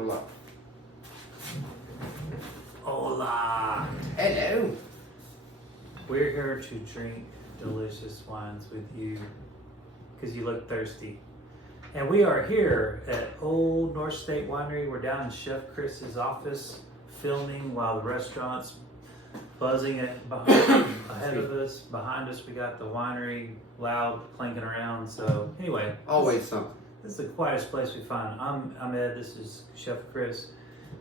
Hola. Hola. Hello. We're here to drink delicious wines with you because you look thirsty. And we are here at Old North State Winery. We're down in Chef Chris's office filming while the restaurant's buzzing ahead of us. Behind us, we got the winery loud clanking around. So anyway, Always something. this is the quietest place we find. I'm Ed. This is Chef Chris.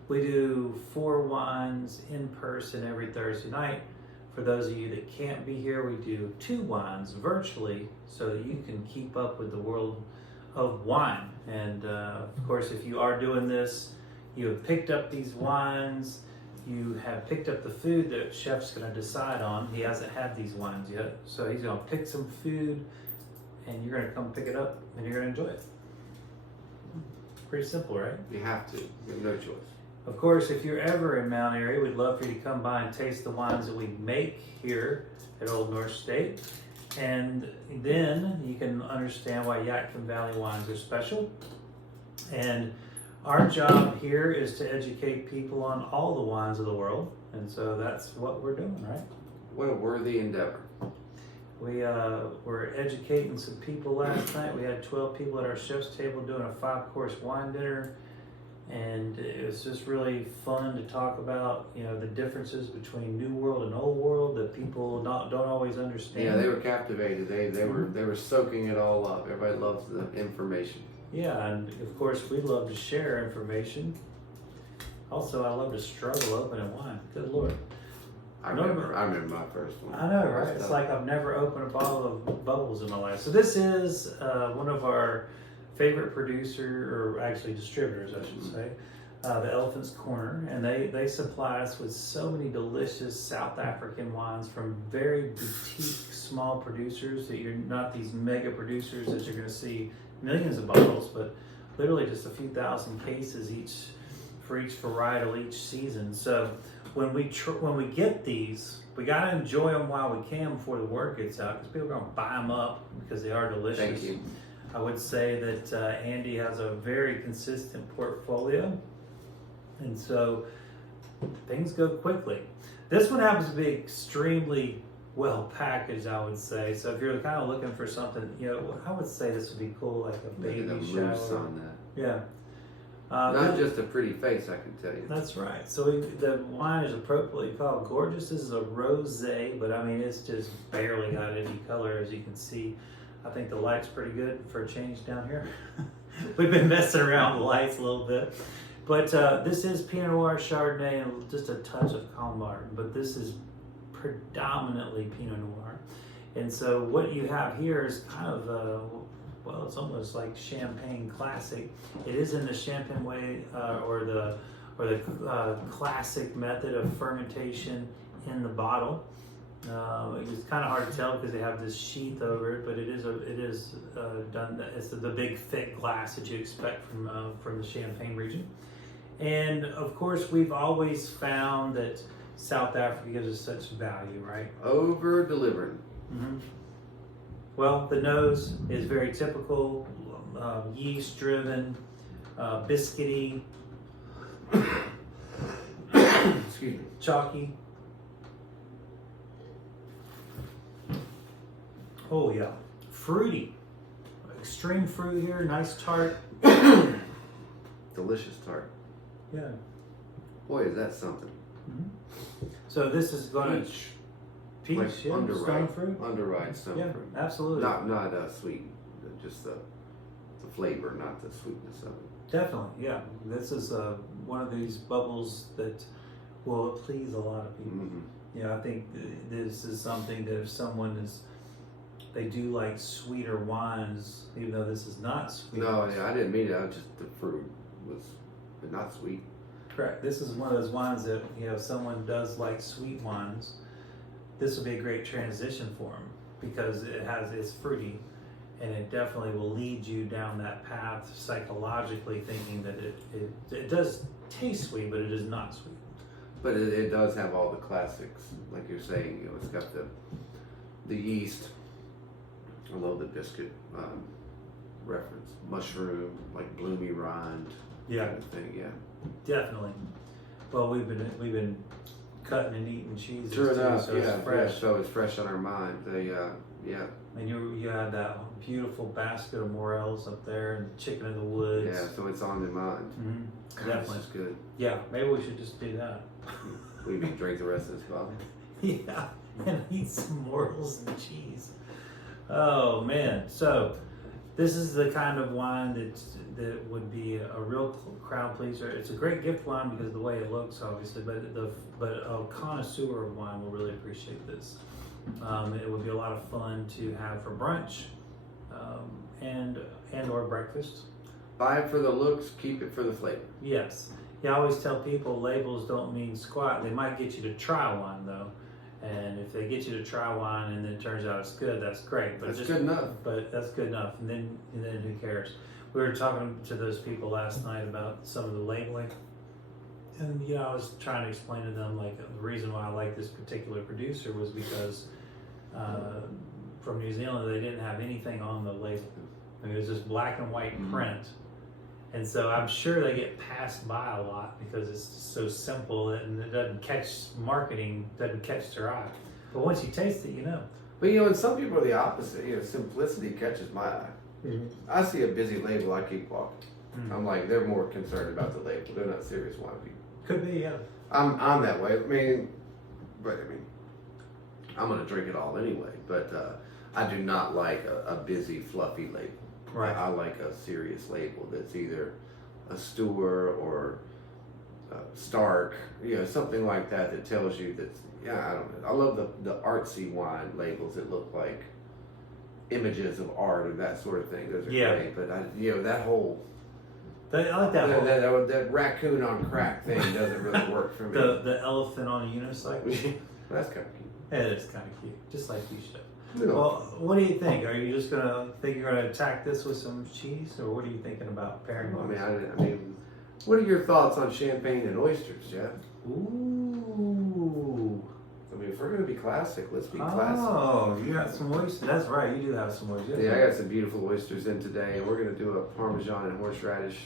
We do 4 wines in person every Thursday night. For those of you that can't be here, we do 2 wines virtually so that you can keep up with the world of wine. And of course, if you are doing this, you have picked up these wines, you have picked up the food that Chef's going to decide on. He hasn't had these wines yet, so he's going to pick some food and you're going to come pick it up and you're going to enjoy it. Pretty simple, right? You have to. You have no choice. Of course, if you're ever in Mount Airy, we'd love for you to come by and taste the wines that we make here at Old North State. And then you can understand why Yadkin Valley wines are special. And our job here is to educate people on all the wines of the world. And so that's what we're doing, right? What a worthy endeavor. We were educating some people last night. We had 12 people at our chef's table doing a 5-course wine dinner. And it was just really fun to talk about, you know, the differences between New World and Old World that people don't always understand. Yeah, they were captivated. They were soaking it all up. Everybody loves the information. Yeah, and of course we love to share information. Also, I love to struggle opening wine. Good Lord. I remember my first one. I know, right? It's like I've never opened a bottle of bubbles in my life. So this is one of our favorite producer, or actually distributors, I should say, the Elephant's Corner, and they supply us with so many delicious South African wines from very boutique, small producers that you're not these mega producers that you're going to see millions of bottles, but literally just a few thousand cases for each varietal each season. So when we get these, we got to enjoy them while we can before the word gets out, because people are going to buy them up because they are delicious. Thank you. I would say that Andy has a very consistent portfolio, and so things go quickly. This one happens to be extremely well packaged, I would say. So if you're kind of looking for something, you know, I would say this would be cool, like a baby Look at the shower. mousse on that. Yeah. Not just a pretty face, I can tell you. That's right. So the wine is appropriately called Gorgeous. This is a rosé, but I mean, it's just barely got any color, as you can see. I think the light's pretty good for a change down here. We've been messing around with the lights a little bit. But this is Pinot Noir, Chardonnay, and just a touch of Cambart. But this is predominantly Pinot Noir. And so what you have here is kind of, well, it's almost like Champagne classic. It is in the Champagne way, or the classic method of fermentation in the bottle. It's kind of hard to tell because they have this sheath over it, but it is done. It's the big thick glass that you expect from the Champagne region. And of course, we've always found that South Africa gives us such value, right? Over delivering. Mm-hmm. Well, the nose is very typical, yeast driven, biscuity, Excuse me. chalky. Oh yeah, fruity, extreme fruit here, nice tart. Delicious tart. Yeah. Boy, is that something. Mm-hmm. So this is going to peach, Like yeah, stone underripe, fruit. underripe stone Yeah, fruit. absolutely. Not sweet, just the flavor, not the sweetness of it. Definitely, yeah. This is one of these bubbles that will please a lot of people. Mm-hmm. You know, I think this is something that if someone they do like sweeter wines, even though this is not sweet. No, yeah, I didn't mean it. I was just the fruit was, but not sweet. Correct. This is one of those wines that, you know, if someone does like sweet wines, this will be a great transition for them because it's fruity, and it definitely will lead you down that path psychologically, thinking that it does taste sweet, but it is not sweet. But it does have all the classics, like you're saying. You know, it's got the yeast. I love the biscuit reference. Mushroom, like bloomy rind, Yeah. kind of thing. Yeah. Definitely. Well, we've been cutting and eating cheeses True too, enough. so Yeah. it's fresh. Yeah. So it's fresh on our mind. Yeah. And you had that beautiful basket of morels up there and chicken in the woods. Yeah. So it's on the mind. Mm-hmm. God, Definitely. this is good. Yeah, maybe we should just do that. We can drink the rest of this bottle. Yeah, and eat some morels and cheese. Oh man! So this is the kind of wine that would be a real crowd pleaser. It's a great gift wine because of the way it looks, obviously. But a connoisseur of wine will really appreciate this. It would be a lot of fun to have for brunch, and or breakfast. Buy it for the looks, keep it for the flavor. Yes. Yeah, I always tell people labels don't mean squat. They might get you to try one though. And if they get you to try wine and then it turns out it's good, that's great. But That's good enough. But that's good enough. And then who cares? We were talking to those people last night about some of the labeling. And I was trying to explain to them like the reason why I like this particular producer was because from New Zealand they didn't have anything on the label. I mean, it was just black and white print. And so I'm sure they get passed by a lot because it's so simple and it doesn't catch doesn't catch their eye. But once you taste it, you know. But and some people are the opposite. Simplicity catches my eye. Mm-hmm. I see a busy label, I keep walking. Mm-hmm. I'm like, they're more concerned about the label. They're not serious wine people. Could be, yeah. I'm that way. I'm gonna drink it all anyway. But I do not like a busy, fluffy label. Right. I like a serious label that's either a Stewart or Stark, something like that that tells you that. Yeah, I don't know. I love the artsy wine labels that look like images of art or that sort of thing. Those are great. But that whole I like that whole, that raccoon on crack thing doesn't really work for me. the elephant on a unicycle. That's kind of cute. It is kind of cute, just like you should. No. Well, what do you think? Are you just gonna attack this with some cheese, or what are you thinking about pairing? I mean, what are your thoughts on champagne and oysters, Jeff? Ooh. I mean, if we're gonna be classic, let's be classic. Oh, you got some oysters. That's right. You do have some oysters. Yeah, I got some beautiful oysters in today, and we're gonna do a Parmesan and horseradish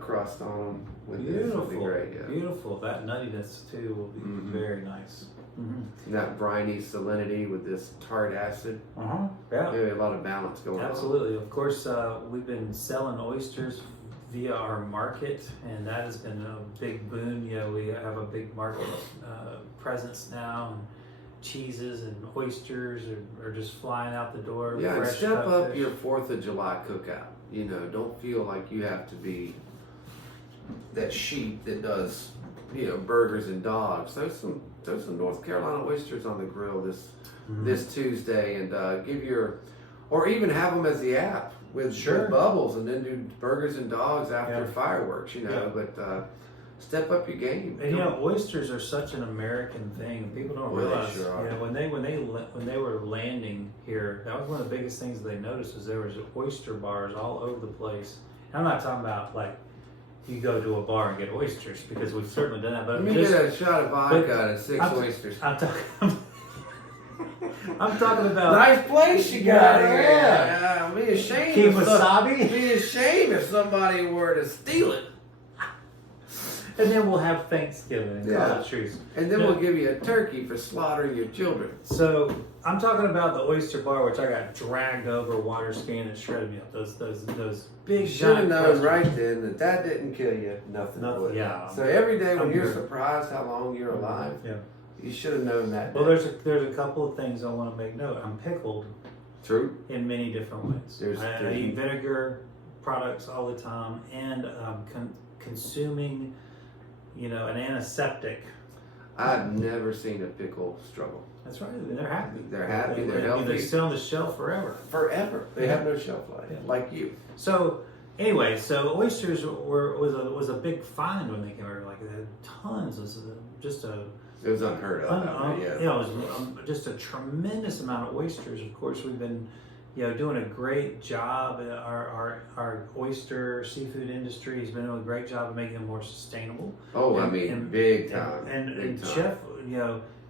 crust on them. With this. It'll be great. Yeah. Beautiful. That nuttiness too will be very nice. Mm-hmm. That briny salinity with this tart acid. Yeah. Maybe a lot of balance going on. Absolutely. Of course, we've been selling oysters via our market, and that has been a big boon. We have a big market presence now, and cheeses and oysters are just flying out the door. Yeah, and fresh step cut up fish. your 4th of July cookout. Don't feel like you have to be that sheep that does, burgers and dogs. There's some North Carolina oysters on the grill this Tuesday, and or even have them as the app with bubbles, and then do burgers and dogs after fireworks. But step up your game. And oysters are such an American thing. People don't realize. They sure are. When they were landing here, that was one of the biggest things they noticed was there was oyster bars all over the place. And I'm not talking about like you go to a bar and get oysters, because we've certainly done that. But Let me get a shot of vodka and 6 oysters. I'm talking about nice place you got here. Yeah. Be ashamed. Be ashamed if somebody were to steal it. And then we'll have Thanksgiving and call it truce. And then we'll give you a turkey for slaughtering your children. So I'm talking about the oyster bar, which I got dragged over water skiing and shredded me up. Those big. Should have known right then that didn't kill you. Nothing would. Yeah. So every day when you're surprised how long you're alive, you should have known that. Well, there's a couple of things I want to make note. I'm pickled. True. In many different ways. I eat vinegar products all the time, and consuming, an antiseptic. I've never seen a pickle struggle. That's right. They're happy. They're happy. They're healthy. They stay on the shelf forever. Forever. They have no shelf life, like you. So anyway, oysters was a big find when they came over. Like they had tons. It was unheard of. It was just a tremendous amount of oysters. Of course, we've been doing a great job. Our oyster seafood industry has been doing a great job of making them more sustainable. Oh, big time. And Jeff,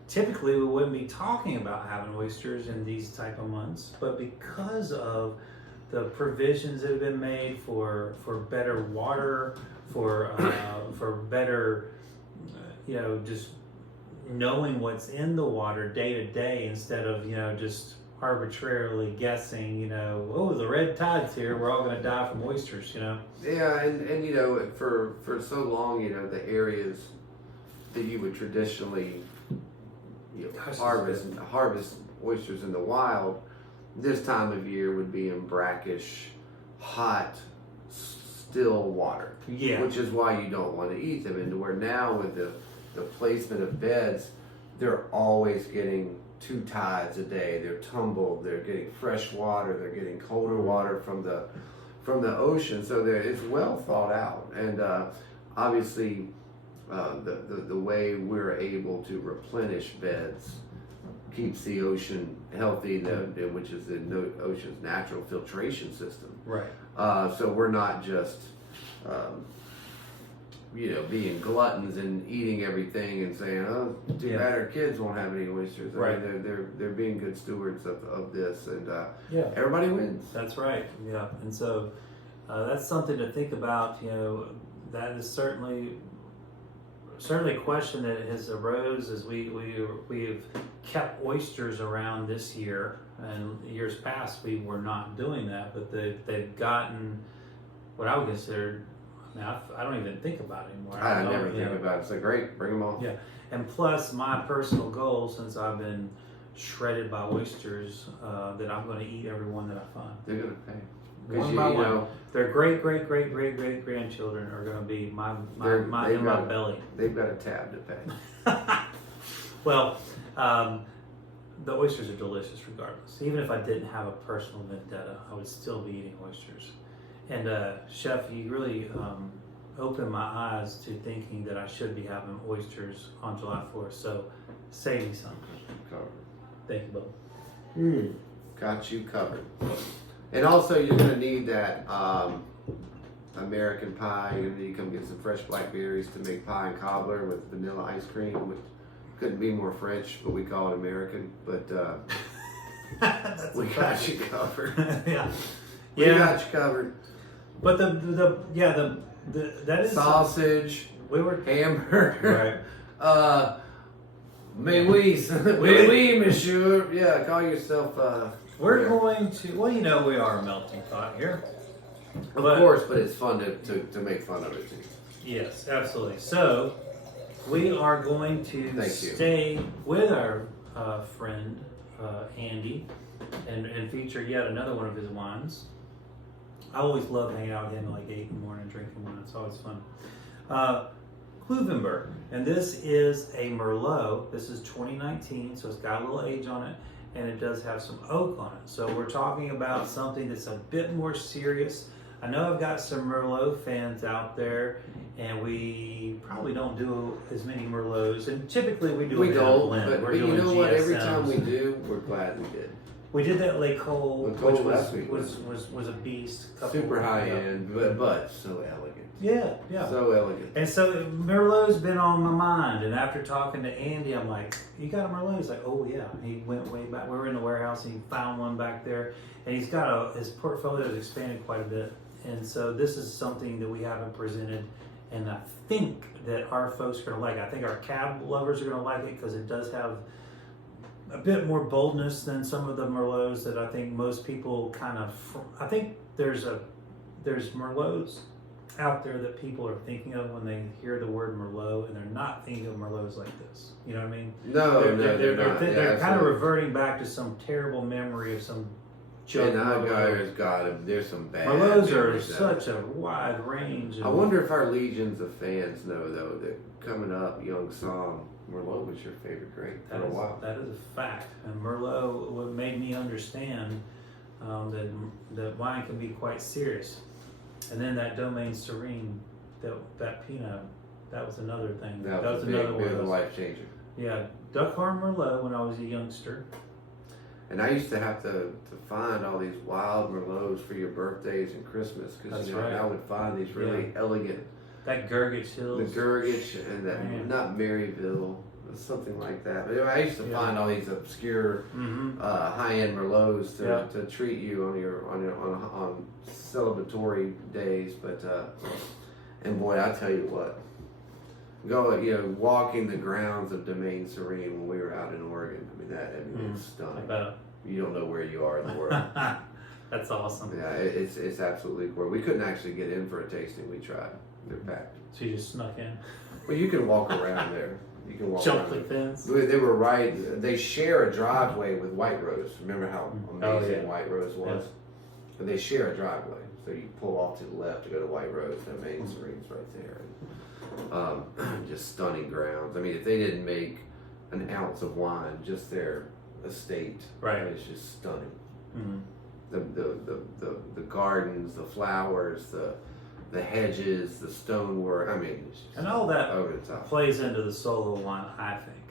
typically we wouldn't be talking about having oysters in these type of months, but because of the provisions that have been made for better water, for better, just knowing what's in the water day to day instead of just arbitrarily guessing. Oh, the red tide's here, we're all going to die from oysters. Yeah, and for so long, the areas that you would traditionally harvest oysters in the wild, this time of year would be in brackish, hot, still water. Yeah. Which is why you don't want to eat them. And where now with the placement of beds, they're always getting 2 tides a day. They're tumbled. They're getting fresh water. They're getting colder water from the ocean. So it's well thought out. And obviously, the way we're able to replenish beds keeps the ocean healthy, which is the ocean's natural filtration system. Right. So we're not just being gluttons and eating everything and saying, "Oh, too bad our kids won't have any oysters." Right. I mean, they're being good stewards of this, and everybody wins. That's right. Yeah, and so that's something to think about. That is certainly a question that has arose as we've kept oysters around this year, and years past we were not doing that, but they've gotten what I would consider. Now, I don't even think about it anymore. I never think about it. It's like, great, bring them on. Yeah, and plus my personal goal, since I've been shredded by oysters, that I'm going to eat every one that I find. They're gonna pay. One by one. Their great grandchildren are going to be in my belly. They've got a tab to pay. Well, the oysters are delicious regardless. Even if I didn't have a personal vendetta, I would still be eating oysters. And Chef, you really opened my eyes to thinking that I should be having oysters on July 4th. So save me some. Covered. Thank you, Bo. Got you covered. And also, you're going to need that American pie. You're going to need to come get some fresh blackberries to make pie and cobbler with vanilla ice cream, which couldn't be more French, but we call it American. But we got you covered. Yeah. We got you covered. But that is sausage, hamburger. Right. Oui, monsieur. Yeah, call yourself. We're going to. Well, we are a melting pot here. Of course, but it's fun to make fun of it too. Yes, absolutely. So we are going to stay with our friend Andy and feature yet another one of his wines. I always love hanging out with him at like 8 in the morning drinking wine. It's always fun. Kloovenburg, and this is a merlot. This is 2019, so it's got a little age on it, and it does have some oak on it. So we're talking about something that's a bit more serious. I know I've got some merlot fans out there, and we probably don't do as many merlots, and typically we do. We don't, blend. but you know what? Every time we do, we're glad we did. We did that Le Cole, which was a beast. Super high end, but so elegant. Yeah. So elegant. And so Merlot's been on my mind, and after talking to Andy, I'm like, "You got a Merlot?" He's like, "Oh yeah." He went way back. We were in the warehouse, and he found one back there, and he's got his portfolio has expanded quite a bit. And so this is something that we haven't presented, and I think that our folks are going to like it. I think our cab lovers are going to like it because it does have a bit more boldness than some of the Merlots that I think most people I think there's Merlots out there that people are thinking of when they hear the word Merlot, and they're not thinking of Merlots like this. You know what I mean? No, they're not. They're kind of reverting back to some terrible memory of some joke. And there's some bad Merlots are such a wide range. I wonder if our legions of fans know, though, that coming up, Young Song, Merlot was your favorite grape for a while. That is a fact. And Merlot, what made me understand that wine can be quite serious. And then that Domaine Serene, that Pinot, that was another thing. That was another one. It was a life changer. Yeah, Duckhorn Merlot when I was a youngster. And I used to have to find all these wild Merlots for your birthdays and Christmas because I would find these really elegant That Gurgitch Hills. The Gurgitch and that, Man. not Maryville, something like that. But I used to find all these obscure high-end merlots to treat you on celebratory days. But and boy, I tell you what, walking the grounds of Domaine Serene when we were out in Oregon. It's stunning. You don't know where you are in the world. That's awesome. Yeah, it's absolutely cool. We couldn't actually get in for a tasting. We tried. They're packed. So you just snuck in? Well, you can walk around there. You can walk Jump around the fence. They were right. They share a driveway with White Rose. Remember how amazing White Rose was? But they share a driveway. So you pull off to the left to go to White Rose. Domaine Serene's right there. Just stunning grounds. I mean, if they didn't make an ounce of wine, just their estate, it's just stunning. Mm-hmm. The gardens, the flowers, the hedges, the stonework. I mean, it's just and all that over the top. plays into the soul of wine, I think.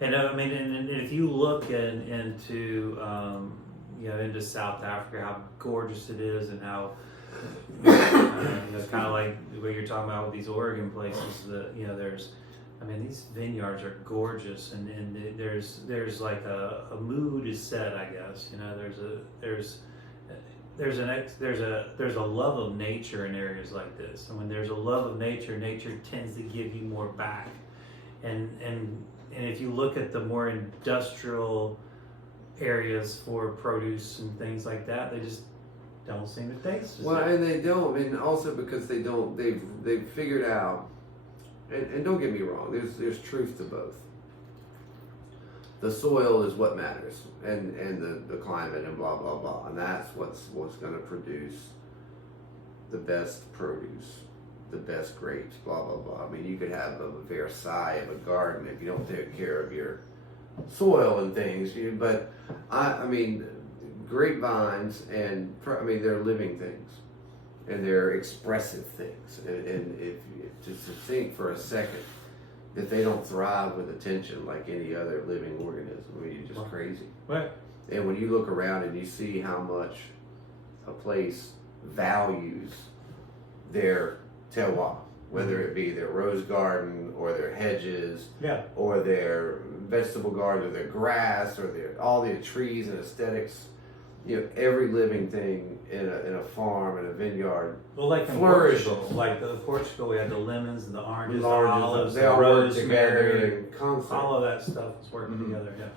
And I mean, and if you look into South Africa, how gorgeous it is, and how kind of like what you're talking about with these Oregon places. These vineyards are gorgeous, and there's like a mood is set, I guess. There's a love of nature in areas like this, and when there's a love of nature, nature tends to give you more back. And if you look at the more industrial areas for produce and things like that, they just don't seem to taste as well, and they don't, and also because they don't, they've figured out. And don't get me wrong, there's truth to both. The soil is what matters, and the climate and blah blah blah, and that's what's going to produce the best produce, the best grapes, blah blah blah. I mean, you could have a Versailles of a garden if you don't take care of your soil and things. But I mean, grapevines they're living things. And they're expressive things, and if just to think for a second that they don't thrive with attention like any other living organism, I mean, you're just crazy. Right. And when you look around and you see how much a place values their terroir, whether it be their rose garden or their hedges, or their vegetable garden or their grass or all the trees and aesthetics. Every living thing in a farm and a vineyard. Well, like in Portugal, Portugal, we had the lemons and the oranges, the olives, they all work together and all of that stuff is working together. Yeah.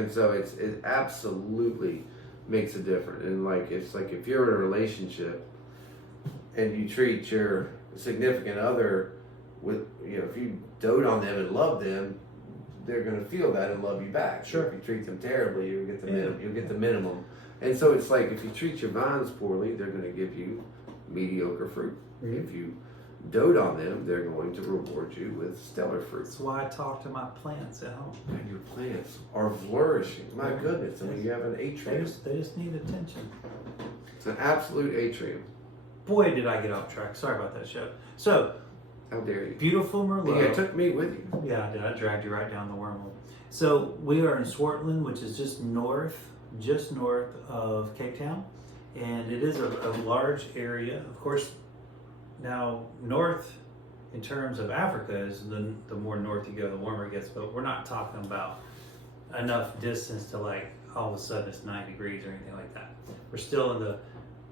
And so it absolutely makes a difference. And it's like if you're in a relationship and you treat your significant other with, if you dote on them and love them, they're going to feel that and love you back. Sure. If you treat them terribly, you'll get the minimum. And so it's like if you treat your vines poorly, they're going to give you mediocre fruit. Mm-hmm. If you dote on them, they're going to reward you with stellar fruit. That's why I talk to my plants at home. And your plants are flourishing. My goodness, I mean, you have an atrium. They just need attention. It's an absolute atrium. Boy, did I get off track. Sorry about that, Chef. So, how dare you? Beautiful Merlot. Yeah, took me with you. Yeah, I did. I dragged you right down the wormhole. So we are in Swartland, which is just north of Cape Town, and it is a large area. Of course, now north in terms of Africa is the more north you go, the warmer it gets. But we're not talking about enough distance to like all of a sudden it's 9 degrees or anything like that. We're still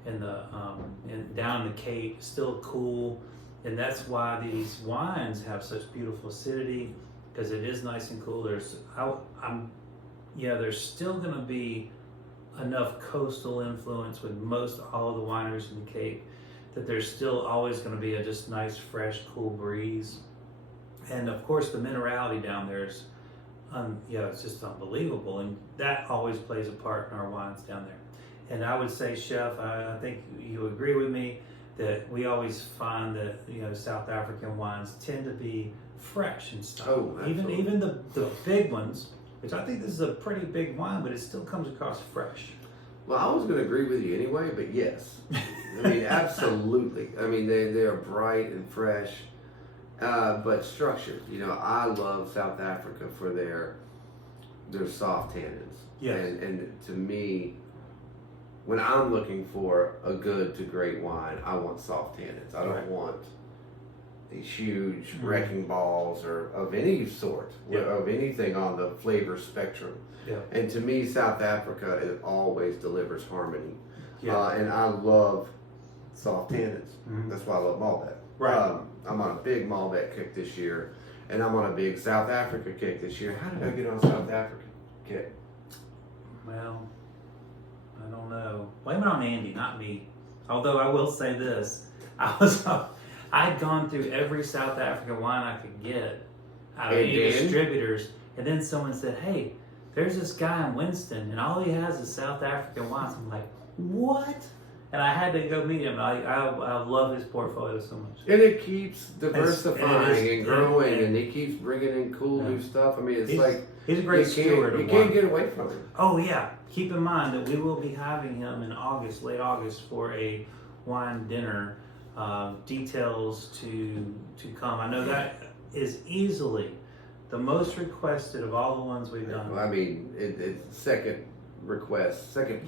down the Cape, still cool, and that's why these wines have such beautiful acidity, because it is nice and cool. There's still going to be enough coastal influence with most all of the wineries in the Cape that there's still always going to be a just nice, fresh, cool breeze. And of course, the minerality down there is, it's just unbelievable. And that always plays a part in our wines down there. And I would say, Chef, I think you agree with me that we always find that South African wines tend to be fresh and stuff. Oh, even the big ones, which I think this is a pretty big wine, but it still comes across fresh. Well, I was going to agree with you anyway, but yes. I mean, absolutely. I mean, they are bright and fresh, but structured. I love South Africa for their soft tannins. Yes. And to me, when I'm looking for a good to great wine, I want soft tannins. I don't want these huge wrecking balls or of any sort, of anything on the flavor spectrum. Yeah. And to me, South Africa, it always delivers harmony. Yeah. And I love soft tannins. Mhm. That's why I love Malbec. Right. I'm on a big Malbec kick this year, and I'm on a big South Africa kick this year. How did I get on South Africa kick? Well, I don't know. Blame it on Andy, not me. Although I will say this, I'd gone through every South African wine I could get out of any distributors, and then someone said, "Hey, there's this guy in Winston, and all he has is South African wines." I'm like, "What?" And I had to go meet him. I love his portfolio so much. And it keeps diversifying It is, and growing, and and he keeps bringing in cool new stuff. I mean, it's he's a great steward. You can't get away from him. Oh yeah. Keep in mind that we will be having him in August, late August, for a wine dinner. Details to come. I know that is easily the most requested of all the ones we've done. I mean, it's second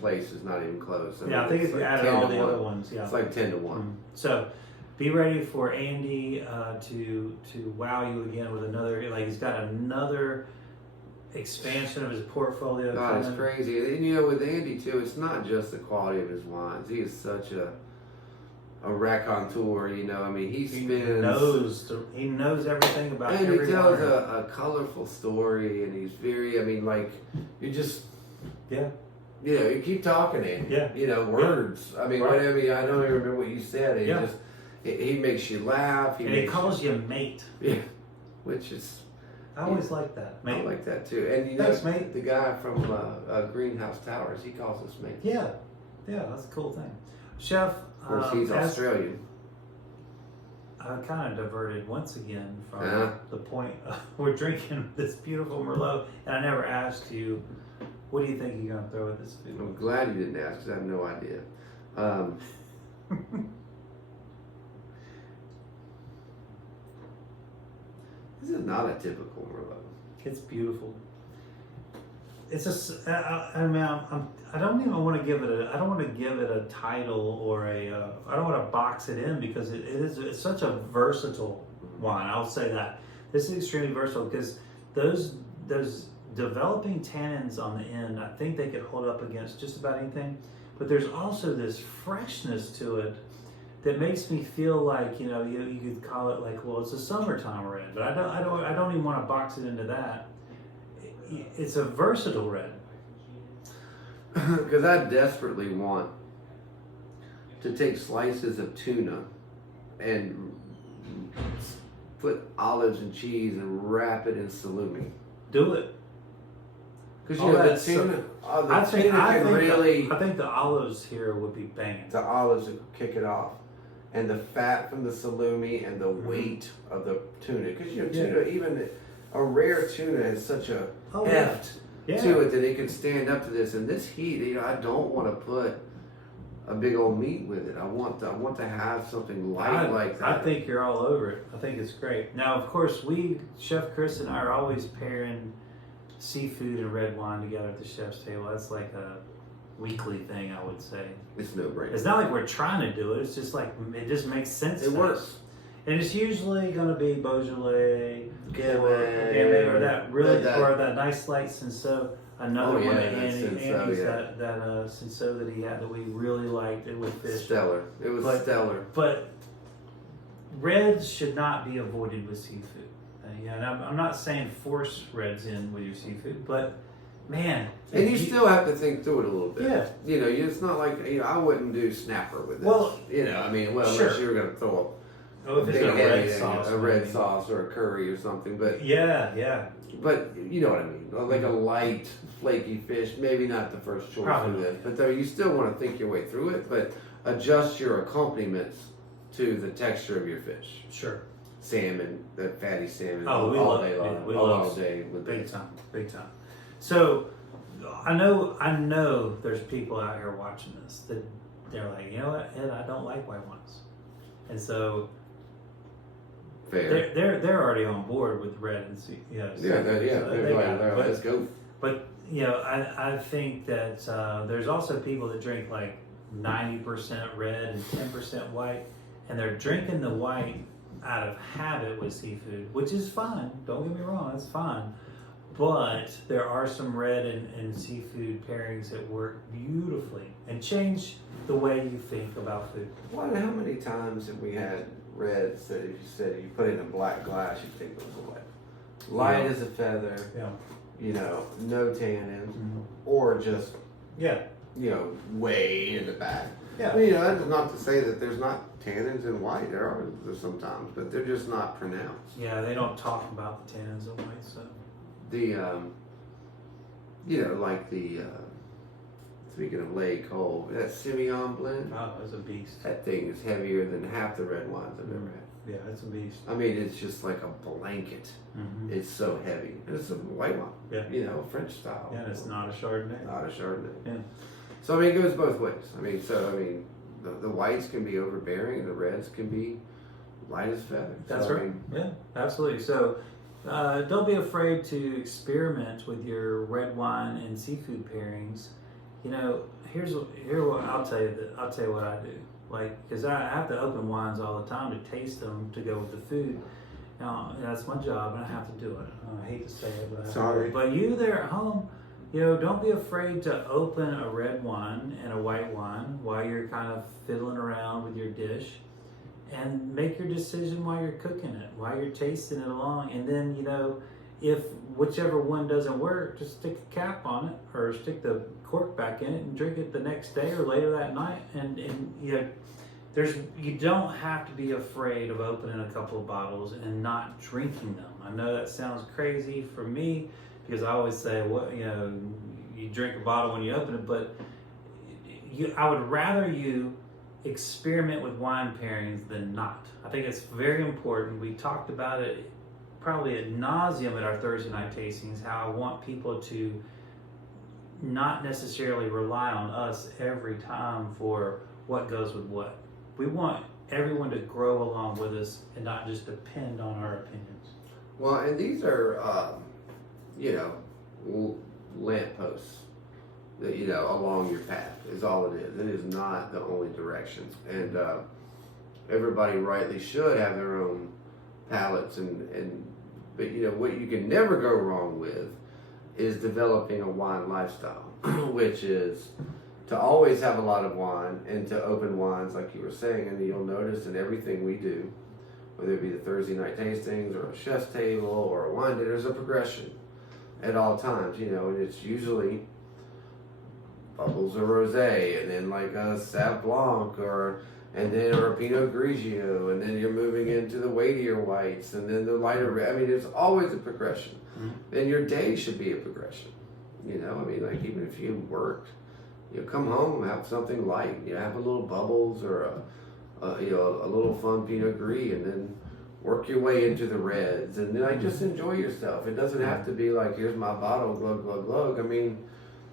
place is not even close. I think if you added all the other ones, it's like 10 to 1. Mm-hmm. So be ready for Andy to wow you again with another. Like he's got another expansion of his portfolio. God, it's crazy. And you know, with Andy too, it's not just the quality of his wines. He is such a raconteur, you know. I mean, he knows everything about every and he tells wine. a colorful story, and he's very, I mean, like, you just, yeah, you know, you keep talking to him, yeah, you know, words. I mean, right. I don't even remember what you said. He makes you laugh. He calls you mate. Yeah, which is. I always like that. Mate. I like that too. And you know, thanks, mate. The guy from Greenhouse Towers, he calls us mate. Yeah, that's a cool thing. Chef, of course, he's Australian. I kind of diverted once again from the point. We're drinking this beautiful Merlot, and I never asked you, what do you think you're going to throw at this food? I'm glad you didn't ask, because I have no idea. This is not a typical Merlot. It's beautiful. It's just, I mean, I don't even want to give it I don't want to give it a title or I don't want to box it in because it's such a versatile wine. I'll say that. This is extremely versatile because those developing tannins on the end, I think they could hold up against just about anything. But there's also this freshness to it that makes me feel like, you know, you could call it like, well, it's a summertime red, but I don't even want to box it into that. It's a versatile red. Because I desperately want to take slices of tuna and put olives and cheese and wrap it in salumi. Do it. Because you know, the tuna, I think the olives here would be banging. The olives would kick it off. And the fat from the salumi and the weight of the tuna. Because you know, tuna, even a rare tuna has such a heft to it that it can stand up to this. And this heat, you know, I don't want to put a big old meat with it. I want to have something light like that. I think you're all over it. I think it's great. Now, of course, Chef Chris and I are always pairing seafood and red wine together at the chef's table. That's like a weekly thing, I would say. It's no brainer. It's not like we're trying to do it. It's just like it just makes sense. It works. And it's usually going to be Beaujolais Gamay or that really or that nice light Cinsault. Another one that Andy's that Cinsault that he had that we really liked it with fish. Stellar. It was stellar. But reds should not be avoided with seafood. And I'm not saying force reds in with your seafood, but man. And you still have to think through it a little bit. Yeah. You know, it's not like, you know, I wouldn't do snapper with this. Well, you know, I mean, unless you were going to throw if it's a red sauce or a curry or something. But yeah. But you know what I mean. Like a light, flaky fish, maybe not the first choice for this. But though you still want to think your way through it, but adjust your accompaniments to the texture of your fish. Sure. Salmon, the fatty salmon, all day long. We love all day. Big time. So I know there's people out here watching this that they're like, you know what, Ed, I don't like white wines. And so fair. They're already on board with red and sea. Let's go. But you know, I think that there's also people that drink like 90% red and 10% white, and they're drinking the white out of habit with seafood, which is fine. Don't get me wrong, it's fine. But there are some red and seafood pairings that work beautifully and change the way you think about food. Well, how many times have we had reds that if you said you put it in a black glass, you think goes away? Light as a feather, Yeah. you know, no tannins, Mhm. or just, Yeah. you know, way in the back. Yeah. I mean, you know, that's not to say that there's not tannins in white. There are sometimes, but they're just not pronounced. Yeah, they don't talk about the tannins of white, so. The, you know, like the, speaking of Lay Cole, that Simeon blend, Oh, it's a beast. that thing is heavier than half the red wines I've ever had. Yeah, it's a beast. I mean, it's just like a blanket. Mm-hmm. It's so heavy. And it's a white wine. Yeah. You know, French style. Yeah, and it's not a Chardonnay. Not a Chardonnay. Yeah. So, I mean, it goes both ways. I mean, the whites can be overbearing and the reds can be light as feather. That's so, right. I mean, Yeah, absolutely. So don't be afraid to experiment with your red wine and seafood pairings. You know, here's what I'll tell you. I'll tell you what I do. Like, because I have to open wines all the time to taste them to go with the food. Now, that's my job, and I have to do it. I hate to say it, but I have Sorry. to. But you there at home, you know, don't be afraid to open a red wine and a white wine while you're kind of fiddling around with your dish, and make your decision while you're cooking it, while you're tasting it along. And then, you know, if whichever one doesn't work, just stick a cap on it or stick the cork back in it and drink it the next day or later that night. And you know, you don't have to be afraid of opening a couple of bottles and not drinking them. I know that sounds crazy for me because I always say, what, you know, you drink a bottle when you open it, but I would rather you experiment with wine pairings than not. I think it's very important. We talked about it probably ad nauseum at our Thursday night tastings, how I want people to not necessarily rely on us every time for what goes with what. We want everyone to grow along with us and not just depend on our opinions. well, and these are, you know, lampposts. That, you know, along your path is all it is. It is not the only directions. And everybody rightly should have their own palates but you know what you can never go wrong with is developing a wine lifestyle, which is to always have a lot of wine and to open wines like you were saying. And you'll notice in everything we do, whether it be the Thursday night tastings or a chef's table or a wine dinner, there's a progression at all times, you know, and it's usually bubbles or rosé, and then like a Sauv Blanc or a Pinot Grigio, and then you're moving into the weightier whites, and then the lighter red. I mean, there's always a progression. Mm-hmm. And your day should be a progression. You know, I mean, like even if you worked, you come home, have something light, you know, have a little bubbles or you know, a little fun Pinot Gris, and then work your way into the reds, and then like just enjoy yourself. It doesn't have to be like, here's my bottle, glug glug glug. I mean,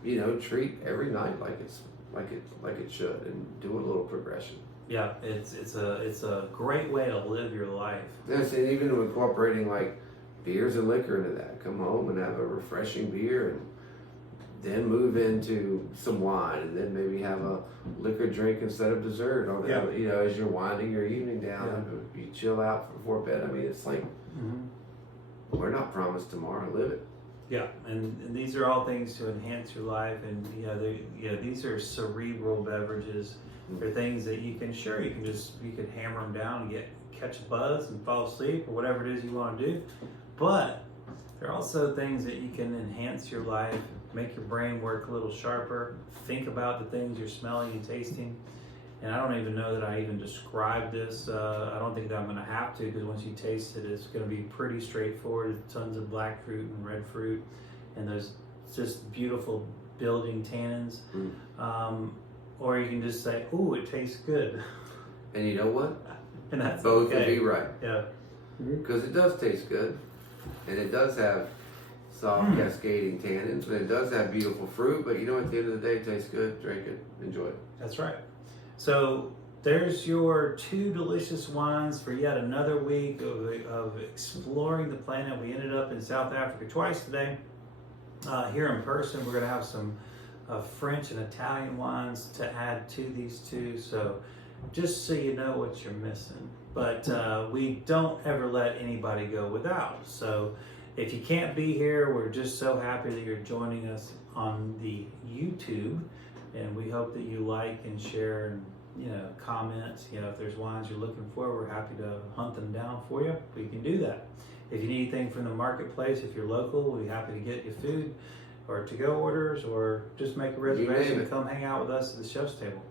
you know, treat every night like it should, and do a little progression. Yeah, it's a great way to live your life. Yes, and even incorporating like beers and liquor into that. Come home and have a refreshing beer, and then move into some wine, and then maybe have a liquor drink instead of dessert. On Yeah. You know, as you're winding your evening down, you chill out before bed. I mean, it's like we're not promised tomorrow. Live it. Yeah, and these are all things to enhance your life, and these are cerebral beverages. They're things that you can hammer them down and catch a buzz and fall asleep or whatever it is you want to do. But they're also things that you can enhance your life, make your brain work a little sharper, think about the things you're smelling and tasting. And I don't even know that I even described this. I don't think that I'm going to have to, because once you taste it, it's going to be pretty straightforward. Tons of black fruit and red fruit, and those just beautiful building tannins. Or you can just say, "Ooh, it tastes good." And you know what? And that's Both okay. would be right. Yeah. Because it does taste good, and it does have soft cascading tannins, and it does have beautiful fruit. But you know, at the end of the day, it tastes good. Drink it, enjoy it. That's right. So there's your 2 delicious wines for yet another week of exploring the planet. We ended up in South Africa twice today. Here in person, we're going to have some French and Italian wines to add to these 2. So just so you know what you're missing. but we don't ever let anybody go without. So if you can't be here, we're just so happy that you're joining us on the YouTube, and we hope that you like and share and comment. If there's wines you're looking for, we're happy to hunt them down for you. We can do that. If you need anything from the marketplace, if you're local, we're happy to get you food or to-go orders, or just make a reservation and come hang out with us at the chef's table.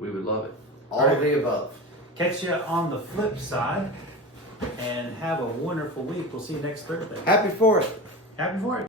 We would love it. All of the above. Catch you on the flip side, and have a wonderful week. We'll see you next Thursday. Happy 4th. Happy 4th.